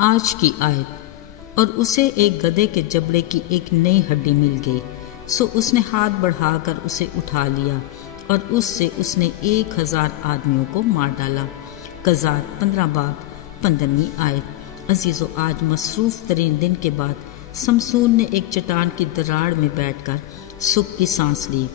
آج کی آیت۔ اور اسے ایک گدھے کے جبڑے کی ایک نئی ہڈی مل گئی، سو اس نے ہاتھ بڑھا کر اسے اٹھا لیا اور اس سے اس نے 1000 آدمیوں کو مار ڈالا۔ قضات 15 باب 15ویں آیت۔ عزیزو، آج مصروف ترین دن کے بعد سمسون نے ایک چٹان کی دراڑ میں بیٹھ کر سکھ کی سانس لی۔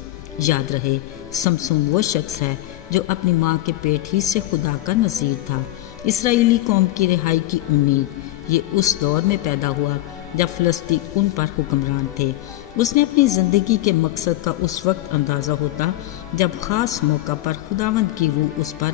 یاد رہے، سمسون وہ شخص ہے جو اپنی ماں کے پیٹ ہی سے خدا کا نذیر تھا۔ اسرائیلی قوم کی رہائی کی امید، یہ اس دور میں پیدا ہوا جب فلسطین ان پر حکمران تھے۔ اس نے اپنی زندگی کے مقصد کا اس وقت اندازہ ہوتا جب خاص موقع پر خداوند کی روح اس پر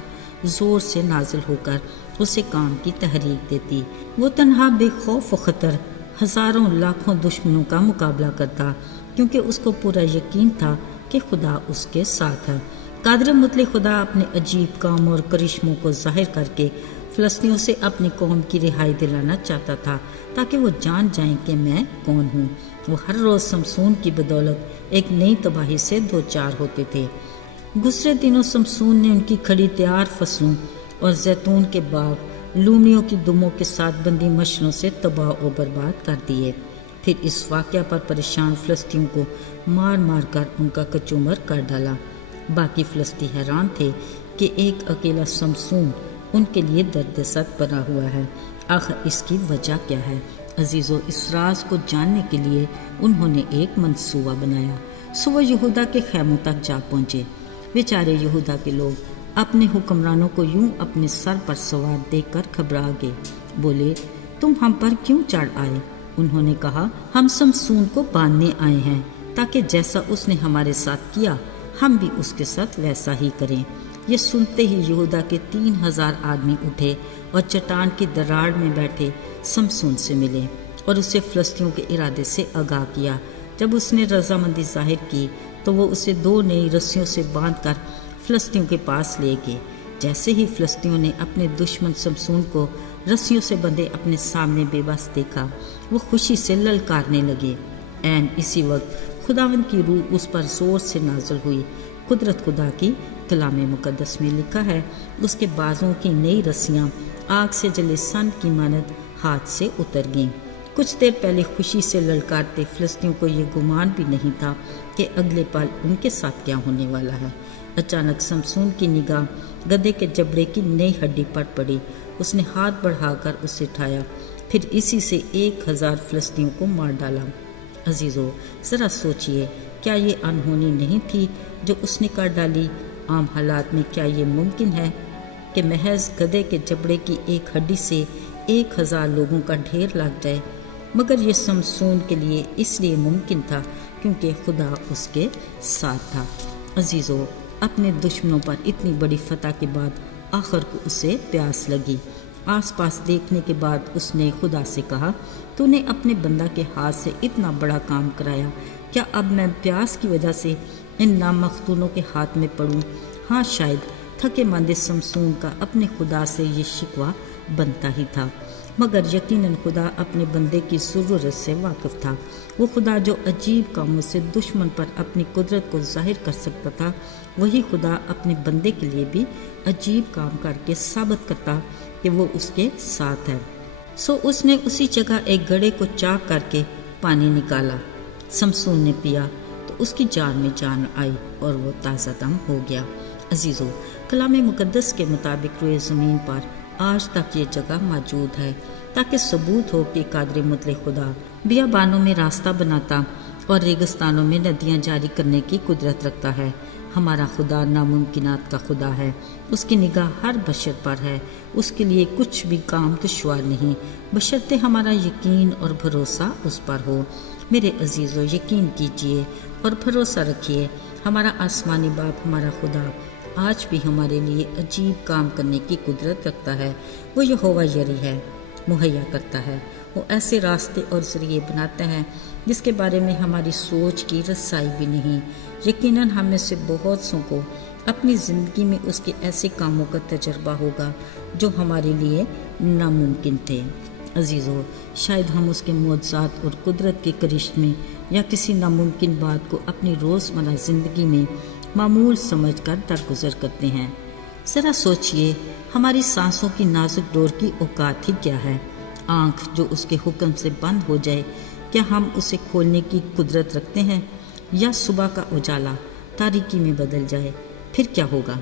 زور سے نازل ہو کر اسے کام کی تحریک دیتی۔ وہ تنہا بے خوف و خطر ہزاروں لاکھوں دشمنوں کا مقابلہ کرتا، کیونکہ اس کو پورا یقین تھا کہ خدا اس کے ساتھ ہے۔ قادر مطلق خدا اپنے عجیب کام اور کرشموں کو ظاہر کر کے فلسطینیوں سے اپنی قوم کی رہائی دلانا چاہتا تھا، تاکہ وہ جان جائیں کہ میں کون ہوں۔ وہ ہر روز سمسون کی بدولت ایک نئی تباہی سے دوچار ہوتے تھے۔ گزرے دنوں سمسون نے ان کی کھڑی تیار فصلوں اور زیتون کے باغ لومڑیوں کی دموں کے ساتھ بندی مشنوں سے تباہ و برباد کر دیے۔ پھر اس واقعہ پر پریشان فلسطینیوں کو مار مار کر ان کا کچومر کر ڈالا۔ باقی فلسطینی حیران تھے کہ ایک اکیلا سمسون ان کے لیے درد سر بنا ہوا ہے، آخر اس کی وجہ کیا ہے؟ عزیزو، اس راز کو جاننے کے لیے انہوں نے ایک منصوبہ بنایا۔ سو وہ یہودا کے خیموں تک جا پہنچے۔ بیچارے یہودا کے لوگ اپنے حکمرانوں کو یوں اپنے سر پر سوار دیکھ کر گھبرا گئے۔ بولے، تم ہم پر کیوں چڑھ آئے؟ انہوں نے کہا، ہم سمسون کو باندھنے آئے ہیں، تاکہ جیسا اس نے ہمارے ساتھ کیا ہم بھی اس کے ساتھ ویسا ہی کریں۔ یہ سنتے ہی یہودا کے 3000 آدمی اٹھے اور چٹان کی دراڑ میں بیٹھے سمسون سے ملے اور اسے فلسطینیوں کے ارادے سے آگاہ کیا۔ جب اس نے رضامندی ظاہر کی تو وہ اسے 2 نئی رسیوں سے باندھ کر فلسطینیوں کے پاس لے گئے۔ جیسے ہی فلسطینیوں نے اپنے دشمن سمسون کو رسیوں سے بندھے اپنے سامنے بے بس دیکھا، وہ خوشی سے للکارنے لگے۔ عین اسی وقت خداوند کی روح اس پر زور سے نازل ہوئی۔ قدرت خدا کی کلام مقدس میں لکھا ہے، اس کے بازوں کی نئی رسیاں آگ سے جلے سن کی مانند ہاتھ سے اتر گئیں۔ کچھ دیر پہلے خوشی سے للکارتے فلسطینیوں کو یہ گمان بھی نہیں تھا کہ اگلے پل ان کے ساتھ کیا ہونے والا ہے۔ اچانک سمسون کی نگاہ گدھے کے جبڑے کی نئی ہڈی پر پڑی۔ اس نے ہاتھ بڑھا کر اسے اٹھایا، پھر اسی سے 1000 فلسطینیوں کو مار ڈالا۔ عزیزو، ذرا سوچئے، کیا یہ انہونی نہیں تھی جو اس نے کر ڈالی؟ عام حالات میں کیا یہ ممکن ہے کہ محض گدھے کے جبڑے کی ایک ہڈی سے 1000 لوگوں کا ڈھیر لگ جائے؟ مگر یہ سمسون کے لیے اس لیے ممکن تھا کیونکہ خدا اس کے ساتھ تھا۔ عزیزو، اپنے دشمنوں پر اتنی بڑی فتح کے بعد آخر کو اسے پیاس لگی۔ آس پاس دیکھنے کے بعد اس نے خدا سے کہا، تو نے اپنے بندہ کے ہاتھ سے اتنا بڑا کام کرایا، کیا اب میں پیاس کی وجہ سے ان نامختونوں کے ہاتھ میں پڑوں؟ ہاں، شاید تھکے ماندے سمسون کا اپنے خدا سے یہ شکوہ بنتا ہی تھا، مگر یقیناً خدا اپنے بندے کی ضرورت سے واقف تھا۔ وہ خدا جو عجیب کاموں سے دشمن پر اپنی قدرت کو ظاہر کر سکتا تھا، وہی خدا اپنے بندے کے لیے بھی عجیب کام کر کے ثابت کرتا کہ وہ اس کے ساتھ ہے۔ سو اس نے اسی جگہ ایک گڑھے کو چاک کر کے پانی نکالا۔ سمسون نے پیا تو اس کی جان میں جان آئی اور وہ تازہ دم ہو گیا۔ عزیزو، کلام مقدس کے مطابق روئے زمین پر آج تک یہ جگہ موجود ہے تاکہ ثبوت ہو کہ قادر مطلق خدا بیابانوں میں راستہ بناتا اور ریگستانوں میں ندیاں جاری کرنے کی قدرت رکھتا ہے۔ ہمارا خدا ناممکنات کا خدا ہے، اس کی نگاہ ہر بشر پر ہے، اس کے لیے کچھ بھی کام دشوار نہیں، بشرطے ہمارا یقین اور بھروسہ اس پر ہو۔ میرے عزیزو، یقین کیجئے اور بھروسہ رکھیے، ہمارا آسمانی باپ، ہمارا خدا آج بھی ہمارے لیے عجیب کام کرنے کی قدرت رکھتا ہے۔ وہ یہوہ یری ہے، مہیا کرتا ہے، وہ ایسے راستے اور ذریعے بناتے ہیں جس کے بارے میں ہماری سوچ کی رسائی بھی نہیں۔ یقیناً ہم میں سے بہت سوں کو اپنی زندگی میں اس کے ایسے کاموں کا تجربہ ہوگا جو ہمارے لیے ناممکن تھے۔ عزیزو، شاید ہم اس کے معجزات اور قدرت کے کرشمے یا کسی ناممکن بات کو اپنی روزمرہ زندگی میں معمول سمجھ کر درگزر کرتے ہیں۔ ذرا سوچئے، ہماری سانسوں کی نازک ڈور کی اوقات ہی کیا ہے؟ آنکھ جو اس کے حکم سے بند ہو جائے، کیا ہم اسے کھولنے کی قدرت رکھتے ہیں؟ یا صبح کا اجالا تاریکی میں بدل جائے، پھر کیا ہوگا؟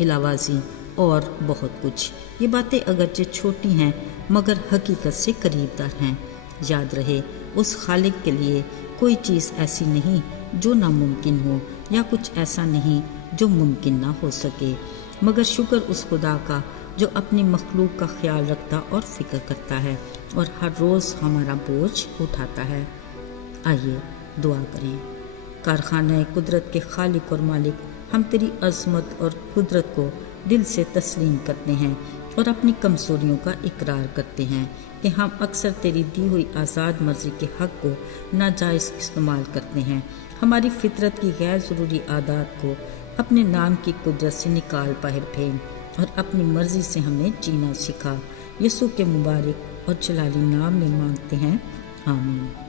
علاوازی اور بہت کچھ۔ یہ باتیں اگرچہ چھوٹی ہیں مگر حقیقت سے قریب تر ہیں۔ یاد رہے، اس خالق کے لیے کوئی چیز ایسی نہیں جو ناممکن ہو، یا کچھ ایسا نہیں جو ممکن نہ ہو سکے، مگر شکر اس خدا کا جو اپنی مخلوق کا خیال رکھتا اور فکر کرتا ہے اور ہر روز ہمارا بوجھ اٹھاتا ہے۔ آئیے دعا کریں۔ کارخانہ قدرت کے خالق اور مالک، ہم تیری عظمت اور قدرت کو دل سے تسلیم کرتے ہیں اور اپنی کمزوریوں کا اقرار کرتے ہیں کہ ہم اکثر تیری دی ہوئی آزاد مرضی کے حق کو ناجائز استعمال کرتے ہیں۔ ہماری فطرت کی غیر ضروری عادات کو اپنے نام کی قدرت سے نکال باہر پھینک اور اپنی مرضی سے ہمیں جینا سکھا۔ یسوع کے مبارک اور جلالی نام میں مانگتے ہیں، آمین۔